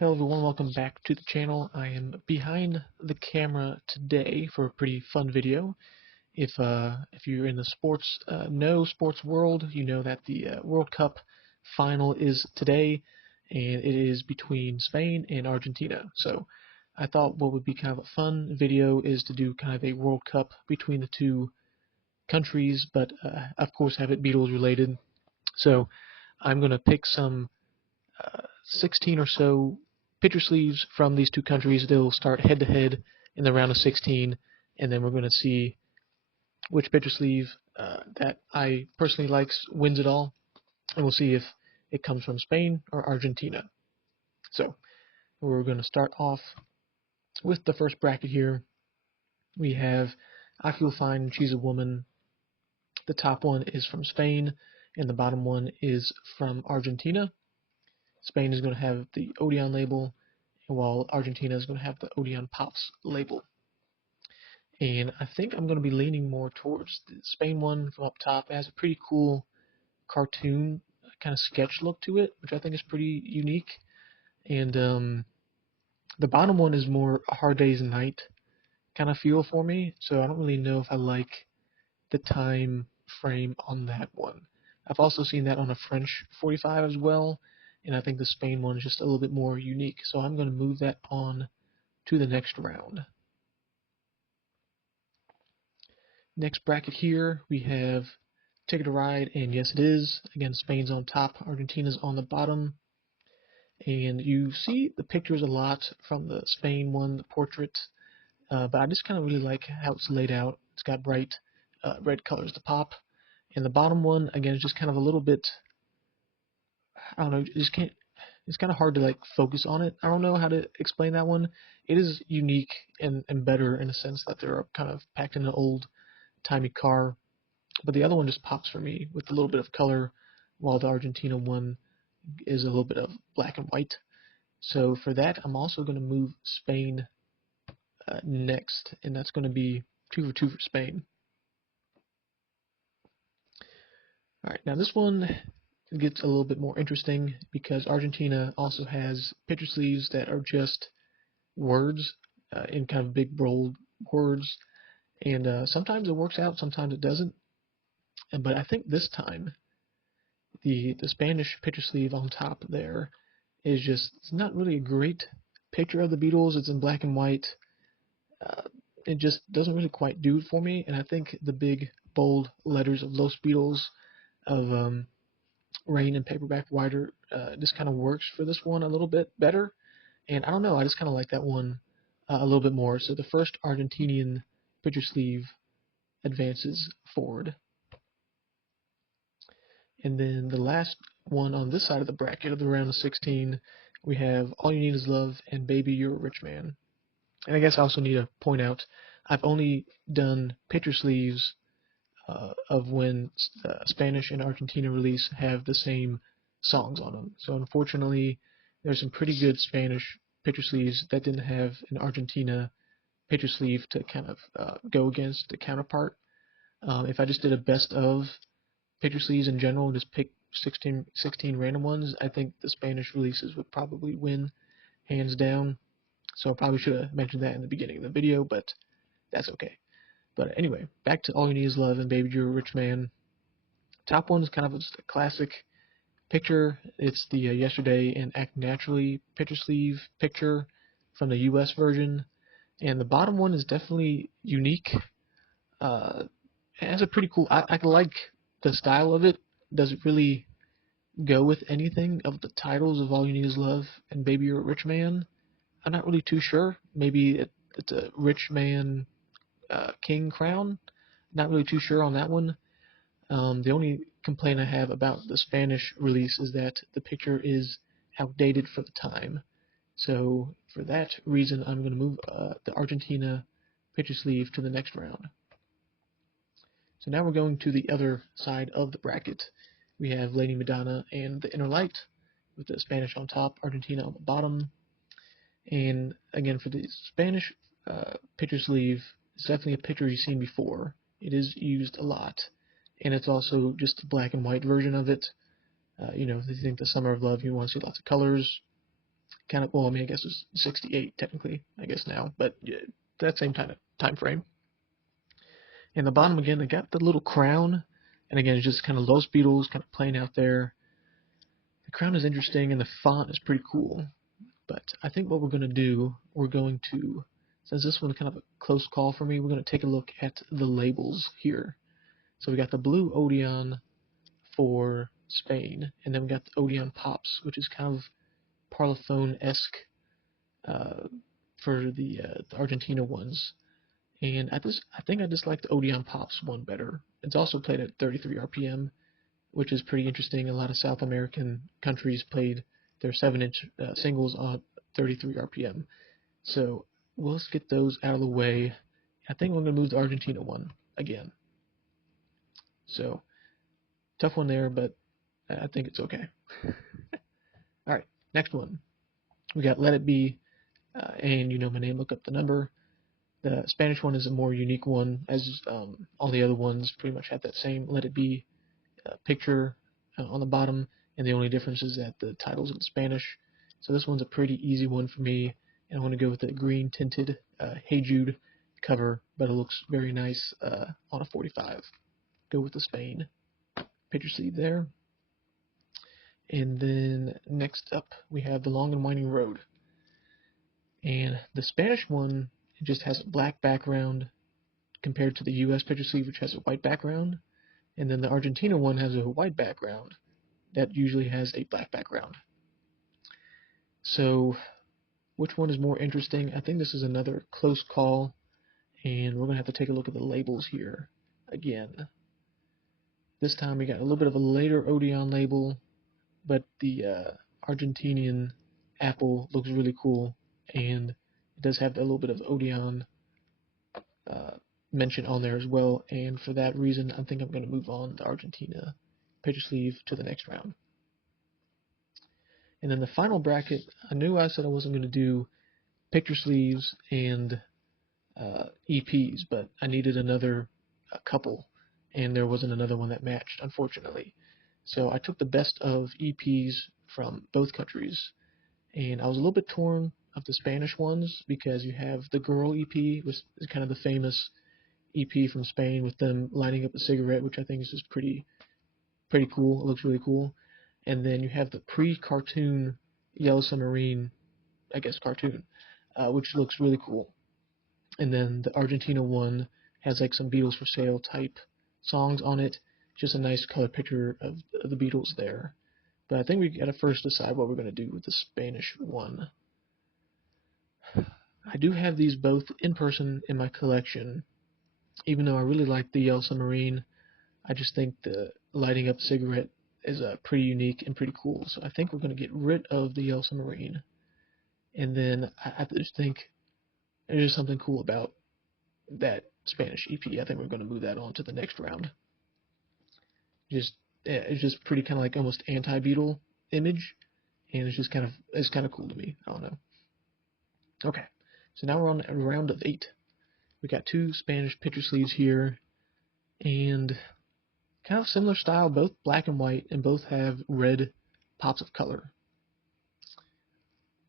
Hello everyone, welcome back to the channel. I am behind the camera today for a pretty fun video. If you're in the sports world, you know that the World Cup final is today, and it is between Spain and Argentina. So I thought what would be kind of a fun video is to do kind of a World Cup between the two countries, but of course have it Beatles related. So I'm going to pick some 16 or so pitcher sleeves from these two countries. They'll start head to head in the round of 16, and then we're going to see which pitcher sleeve that I personally likes wins it all, and we'll see if it comes from Spain or Argentina. So we're going to start off with the first bracket here. We have I Feel Fine, She's a Woman. The top one is from Spain, and the bottom one is from Argentina. Spain is going to have the Odeon label, while Argentina is going to have the Odeon Pops label. And I think I'm going to be leaning more towards the Spain one from up top. It has a pretty cool cartoon kind of sketch look to it, which I think is pretty unique. And the bottom one is more a Hard Day's Night kind of feel for me, so I don't really know if I like the time frame on that one. I've also seen that on a French 45 as well, and I think the Spain one is just a little bit more unique, so I'm going to move that on to the next round. Next bracket here, we have Ticket to Ride, and yes it is. Again, Spain's on top, Argentina's on the bottom. And you see the pictures a lot from the Spain one, the portrait, but I just kind of really like how it's laid out. It's got bright red colors to pop. And the bottom one, again, is just kind of a little bit, I don't know, just can't, it's kind of hard to like focus on it. I don't know how to explain that one. It is unique and better in a sense that they're kind of packed in an old timey car, but the other one just pops for me with a little bit of color, while the Argentina one is a little bit of black and white. So for that, I'm also going to move Spain next, and that's going to be 2 for 2 for Spain. All right, now this one gets a little bit more interesting because Argentina also has pitcher sleeves that are just words in kind of big bold words, and sometimes it works out, sometimes it doesn't. But I think this time the Spanish pitcher sleeve on top there is just, it's not really a great picture of the Beatles. It's in black and white. Uh, it just doesn't really quite do it for me, and I think the big bold letters of Los Beatles of Rain and Paperback Writer just kind of works for this one a little bit better. And I don't know, I just kind of like that one a little bit more. So the first Argentinian pitcher sleeve advances forward. And then the last one on this side of the bracket of the round of 16, we have All You Need Is Love and Baby You're a Rich Man. And I guess I also need to point out, I've only done picture sleeves of when Spanish and Argentina release have the same songs on them. So unfortunately, there's some pretty good Spanish picture sleeves that didn't have an Argentina picture sleeve to kind of go against the counterpart. If I just did a best of picture sleeves in general and just pick 16 random ones, I think the Spanish releases would probably win hands down. So I probably should have mentioned that in the beginning of the video, but that's okay. But anyway, back to All You Need Is Love and Baby You're a Rich Man. Top one is kind of just a classic picture. It's the Yesterday and Act Naturally picture sleeve picture from the US version. And the bottom one is definitely unique. It has a pretty cool, I like the style of it. Does it really go with anything of the titles of All You Need Is Love and Baby You're a Rich Man? I'm not really too sure. Maybe it's a rich man king crown. Not really too sure on that one. The only complaint I have about the Spanish release is that the picture is outdated for the time. So for that reason, I'm going to move the Argentina picture sleeve to the next round. So now we're going to the other side of the bracket. We have Lady Madonna and the Inner Light, with the Spanish on top, Argentina on the bottom. And again, for the Spanish picture sleeve, it's definitely a picture you've seen before. It is used a lot, and it's also just a black and white version of it. You know, if you think the Summer of Love, you want to see lots of colors. kind of, well, I mean, I guess it's 68 technically, I guess now, but yeah, that same kind of time frame. And the bottom again, they got the little crown, and again, it's just kind of Los Beatles kind of playing out there. The crown is interesting, and the font is pretty cool. But I think what we're going to do, we're going to, since this one's kind of a close call for me, we're going to take a look at the labels here. So we got the blue Odeon for Spain, and then we got the Odeon Pops, which is kind of Parlophone-esque uh, for the Argentina ones. And I think I just like the Odeon Pops one better. It's also played at 33 RPM, which is pretty interesting. A lot of South American countries played their 7-inch singles on 33 RPM. So let's get those out of the way. I think I'm going to move the Argentina one again. So tough one there, but I think it's okay. All right, next one. We got Let It Be, and you know my name, look up the number. The Spanish one is a more unique one, as all the other ones pretty much have that same Let It Be picture on the bottom, and the only difference is that the title's in Spanish. So this one's a pretty easy one for me, and I'm going to go with the green tinted Hey Jude cover, but it looks very nice on a 45. Go with the Spain picture sleeve there. And then next up we have the Long and Winding Road. And the Spanish one, it just has a black background compared to the US picture sleeve, which has a white background. And then the Argentina one has a white background that usually has a black background. So which one is more interesting? I think this is another close call, and we're going to have to take a look at the labels here again. This time we got a little bit of a later Odeon label, but the Argentinian apple looks really cool, and it does have a little bit of Odeon mention on there as well, and for that reason I think I'm going to move on the Argentina picture sleeve to the next round. And then the final bracket, I knew I said I wasn't going to do picture sleeves and EPs, but I needed another couple, and there wasn't another one that matched, unfortunately. So I took the best of EPs from both countries, and I was a little bit torn of the Spanish ones because you have the Girl EP, which is kind of the famous EP from Spain with them lighting up a cigarette, which I think is just pretty cool. It looks really cool. And then you have the pre-cartoon Yellow Submarine, I guess cartoon, which looks really cool. And then the Argentina one has like some Beatles for Sale type songs on it. Just a nice color picture of the Beatles there. But I think we gotta first decide what we're gonna do with the Spanish one. I do have these both in person in my collection, even though I really like the Yellow Submarine. I just think the lighting up cigarette is pretty unique and pretty cool. So I think we're going to get rid of the Yellow Submarine. And then I just think there's just something cool about that Spanish EP. I think we're going to move that on to the next round. It's just pretty kind of like almost anti-Beatle image, and it's kind of cool to me. I don't know. Okay, so now we're on a round of 8. We got 2 Spanish picture sleeves here, and kind of similar style, both black and white, and both have red pops of color.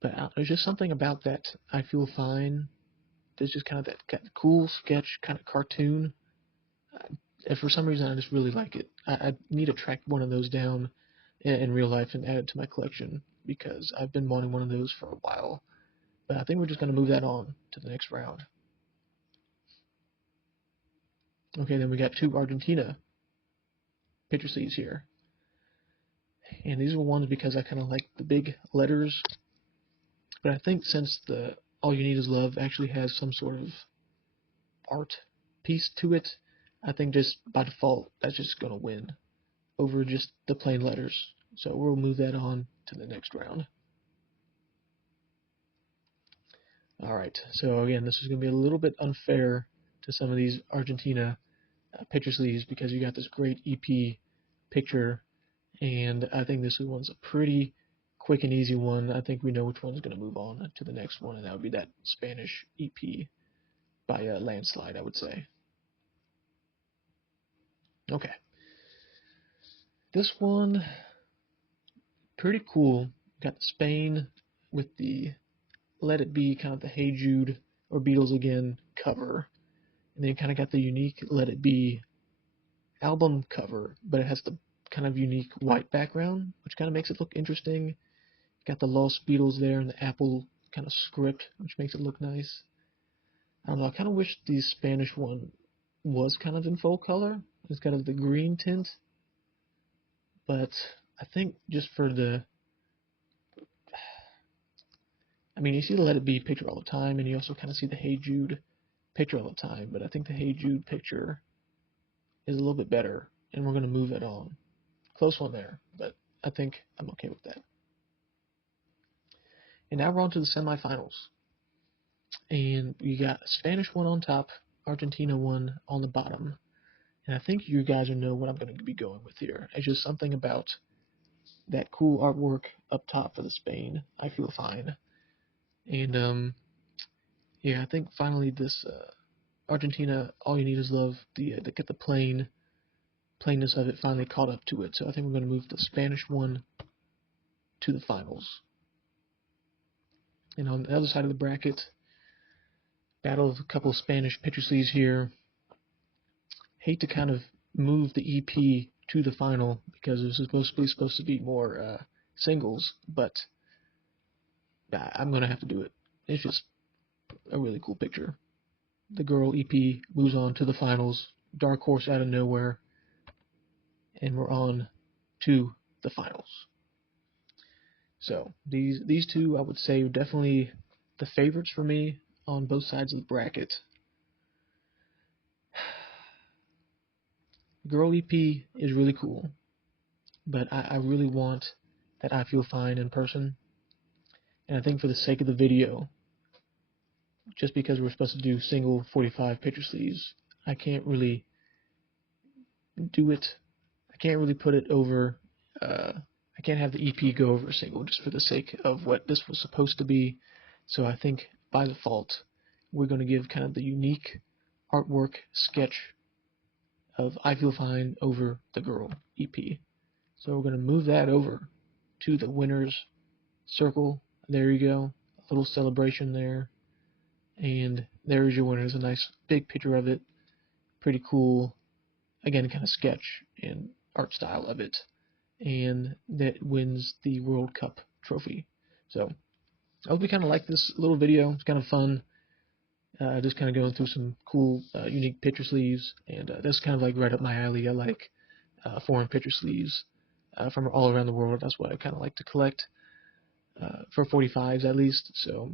But there's just something about that I feel fine. There's just kind of that cool sketch kind of cartoon. And for some reason, I just really like it. I need to track one of those down in real life and add it to my collection because I've been wanting one of those for a while. But I think we're just going to move that on to the next round. Okay, then we got 2 Argentina picture sleeves here. And these are ones because I kind of like the big letters. But I think since the All You Need Is Love actually has some sort of art piece to it, I think just by default that's just going to win over just the plain letters. So we'll move that on to the next round. Alright, so again, this is going to be a little bit unfair to some of these Argentina picture sleeves because you got this great EP picture, and I think this one's a pretty quick and easy one. I think we know which one's going to move on to the next one, and that would be that Spanish EP by a landslide, I would say. Okay. This one, pretty cool. Got Spain with the Let It Be, kind of the Hey Jude or Beatles Again cover. And then kind of got the unique Let It Be album cover, but it has the kind of unique white background, which kind of makes it look interesting. Got the Lost Beatles there and the Apple kind of script, which makes it look nice. I don't know, I kind of wish the Spanish one was kind of in full color. It's kind of the green tint, but I think just for the, I mean, you see the Let It Be picture all the time, and you also kind of see the Hey Jude picture all the time, but I think the Hey Jude picture is a little bit better, and we're going to move it on. Close one there, but I think I'm okay with that. And now we're on to the semifinals. And you got a Spanish one on top, Argentina one on the bottom. And I think you guys will know what I'm going to be going with here. It's just something about that cool artwork up top for the Spain. I feel fine. And yeah, I think finally this Argentina, All You Need Is Love, get the plainness of it finally caught up to it. So I think we're going to move the Spanish one to the finals. And on the other side of the bracket, battle of a couple of Spanish picture sleeves here. Hate to kind of move the EP to the final because it was supposed to be more singles, but I'm gonna have to do it. It's just a really cool picture. The girl EP moves on to the finals. Dark horse out of nowhere, and we're on to the finals. So these two I would say are definitely the favorites for me on both sides of the bracket. Girl EP is really cool, but I really want that I Feel Fine in person. And I think for the sake of the video, just because we're supposed to do single 45 picture sleeves, I can't really do it. I can't really put it over. I can't have the EP go over a single just for the sake of what this was supposed to be. So I think by default, we're going to give kind of the unique artwork sketch of I Feel Fine over the Girl EP. So we're going to move that over to the winner's circle. There you go. A little celebration there. And there's your winner. There's a nice big picture of it. Pretty cool. Again, kind of sketch and art style of it. And that wins the World Cup trophy. So I hope you kind of like this little video. It's kind of fun. Just kind of going through some cool, unique picture sleeves. And that's kind of like right up my alley. I like foreign picture sleeves from all around the world. That's what I kind of like to collect for 45s at least. So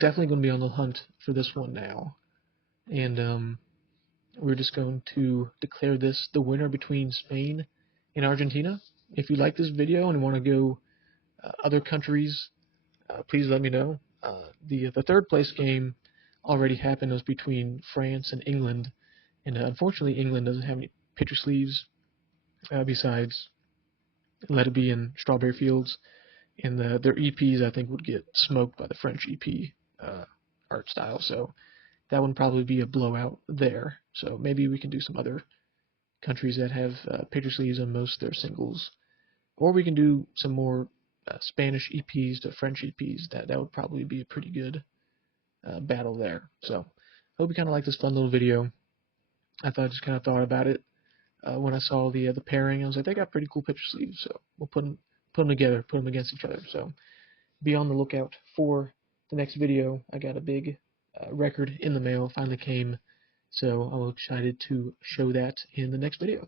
definitely going to be on the hunt for this one now. And we're just going to declare this the winner between Spain and Argentina. If you like this video and want to go other countries, please let me know. The third place game already happened. It was between France and England. And unfortunately, England doesn't have any picture sleeves besides Let It Be in Strawberry Fields. And their EPs, I think, would get smoked by the French EP art style. So that would probably be a blowout there. So maybe we can do some other countries that have picture sleeves on most of their singles. Or we can do some more Spanish EPs to French EPs. That would probably be a pretty good battle there. So I hope you kind of like this fun little video. I just kind of thought about it when I saw the pairing. I was like, they got pretty cool picture sleeves. So we'll put them together, put them against each other. So be on the lookout for the next video. I got a big record in the mail, finally came, so I'm excited to show that in the next video.